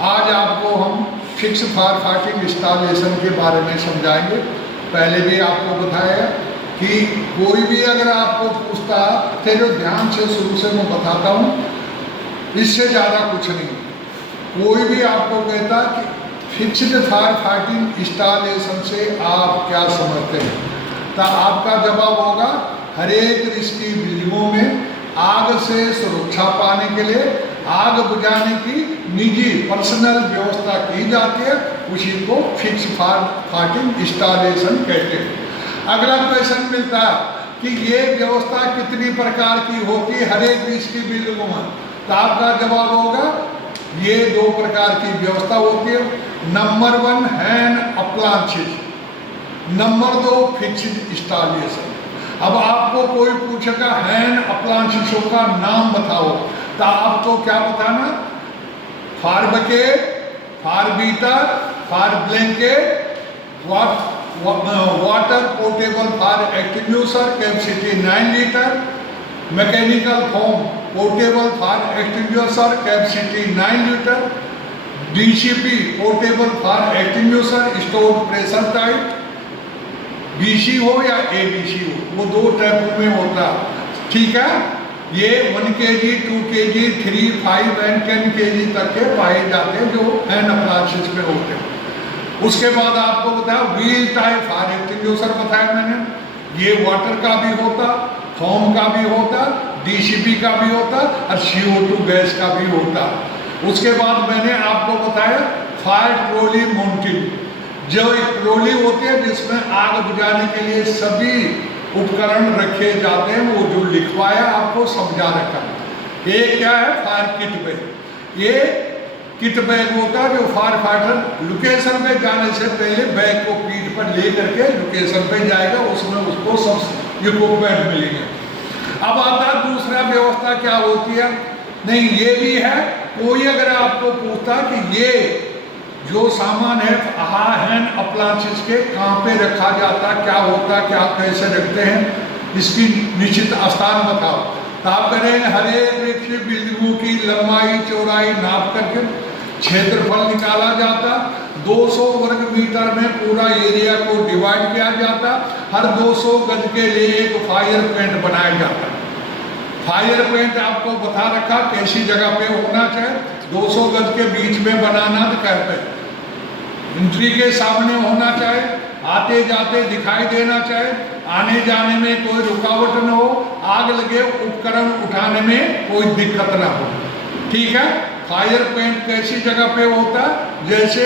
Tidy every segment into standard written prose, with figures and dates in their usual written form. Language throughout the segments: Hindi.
आज आपको हम फिक्स फायर फाइटिंग इंस्टॉलेशन के बारे में समझाएंगे। पहले भी आपको बताया कि कोई भी अगर आपको पूछता तो ध्यान से शुरू से मैं बताता हूँ, इससे ज़्यादा कुछ नहीं। कोई भी आपको कहता कि फिक्स्ड फायर फाइटिंग इंस्टॉलेशन से आप क्या समझते हैं, तो आपका जवाब होगा हर एक रिश्ती बिल्डिंगों में आग से सुरक्षा पाने के लिए आग बुझाने की निजी पर्सनल व्यवस्था की जाती है, उसी को फिक्स फायर फाइटिंग इंस्टॉलेशन कहते हैं। अगला क्वेश्चन मिलता है कि ये व्यवस्था कितनी प्रकार की होती है हर एक रिश्ती बिल्डिंगों में, तो आपका जवाब होगा ये 2 प्रकार की व्यवस्था होती है। Number 1 hand appliances, number 2 fixed installation. अब आपको कोई पूछेगा हैंड अप्लायंसेसों का नाम बताओ, तो आपको क्या बताना? Fire bucket, fire beater, fire blanket, water portable fire extinguisher capacity 9 litre, mechanical foam portable fire extinguisher capacity 9 litre, DCP portable fire extinguisher store pressure type, BC हो या एबीसी हो, वो 2 टाइप में होता है। ठीक है, ये 1 kg, 2 kg, 3, 5 and 10 kg तक के पाए जाते हैं जो हैंड अप्लायंसेस में होते हैं। उसके बाद आपको बताया व्हील टाइप फायर एक्सटिंग्विशर बताया मैंने, ये वाटर का भी होता, फोम का भी होता, डीसीपी का भी होता और CO2 गैस का भी होता। उसके बाद मैंने आपको बताया फायर ट्रोली माउंटेड, जो एक ट्रोली होती है जिसमें आग बुझाने के लिए सभी उपकरण रखे जाते हैं, वो जो लिखवाया आपको समझा रखा। ये क्या है? Fire kit bag. ये किट बैग होता है जो फायर फाइटर लोकेशन पे जाने से पहले बैग को पीठ पर ले करके लोकेशन पे जाएगा, उसमें उसको सब इक्विपमेंट मिलेंगे। अब आता है दूसरा व्यवस्था क्या होती है, नहीं ये भी है। कोई अगर आपको पूछता कि ये जो सामान है हैंड अप्लायंसेस के कहाँ पे रखा जाता, क्या होता, क्या कैसे रखते हैं, इसकी निश्चित स्थान बताओ, तो आप करेंगे हर एक बिल्डिंगों की लंबाई चौड़ाई नाप करके क्षेत्रफल निकाला जाता, 200 वर्ग मीटर में पूरा एरिया को डिवाइड किया जाता, हर 200 गज के लिए एक फायर प्लांट बनाया जाता। फायर प्लांट आपको बता रखा कैसी जगह पे होना चाहिए, 200 गज के बीच में बनाना, तो कहते हैं एंट्री के सामने होना चाहिए, आते जाते दिखाई देना चाहिए, आने जाने में कोई रुकावट न हो, आग लगे उपकरण उठाने में कोई दिक्कत ना हो। ठीक है, फायर प्लांट कैसी जगह पे होता है, जैसे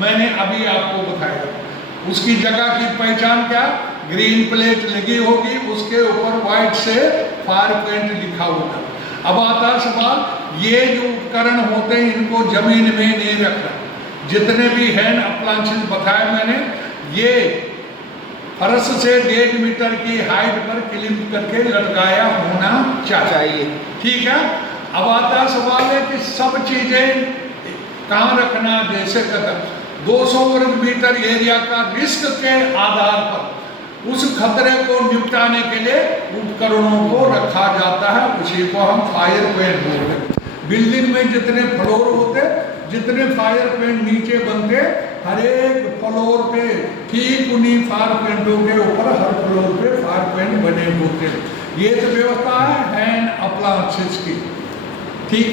मैंने अभी आपको बताया, उसकी जगह की पहचान क्या, ग्रीन प्लेट लगी होगी, उसके ऊपर व्हाइट से फायर प्लांट लिखा होगा। अब आता सवाल, ये जो उपकरण होते हैं इनको जमीन में नहीं रखना। जितने भी हैंड अप्लायंसेस बताए मैंने, ये फर्श से 1.5 मीटर की हाइट पर क्लिप करके लटकाया होना चाहिए। ठीक है, अब आता सवाल है कि सब चीजें कहाँ रखना, जैसे कदम 200 वर्ग मीटर एरिया का रिस्क के आधार पर उस खतरे को निपटाने के लिए उपकरणों को रखा जाता है, उसी को हम फायर प्लांट बोलते हैं। बिल्डिंग में जितने फ्लोर होते, जितने फायर प्लांट नीचे बनते, हर एक फ्लोर पे ठीक उन्हीं फायर प्लांटों के ऊपर हर फ्लोर पे फायर प्लांट बने होते हैं। ये तो व्यवस्था है हैंड अप्लायंसेस की। ठीक है।